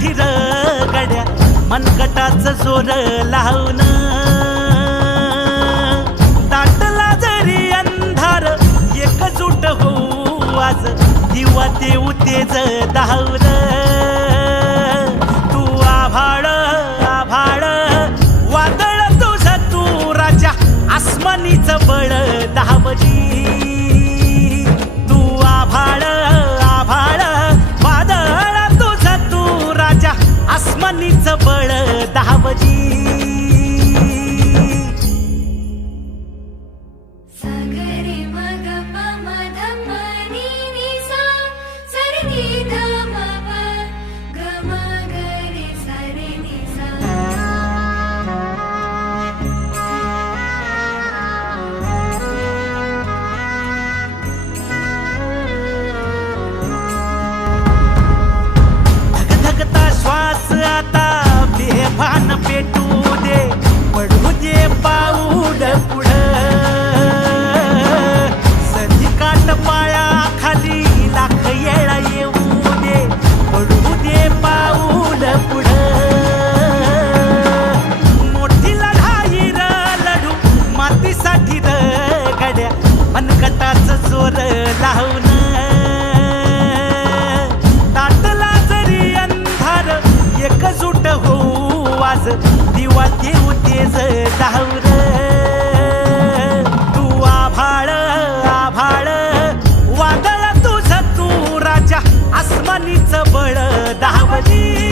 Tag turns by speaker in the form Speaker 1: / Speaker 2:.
Speaker 1: धीर गड्या मनकटाच जोर लावन. दाटला जरी अंधार एकजूट होऊ आज दिवा ते उतेज धावलं बजी तेज दिवा देऊ तेज धावर तू आभाळ आभाळ. वादळ तुझ तू राजा आसमानीच बळ धावली.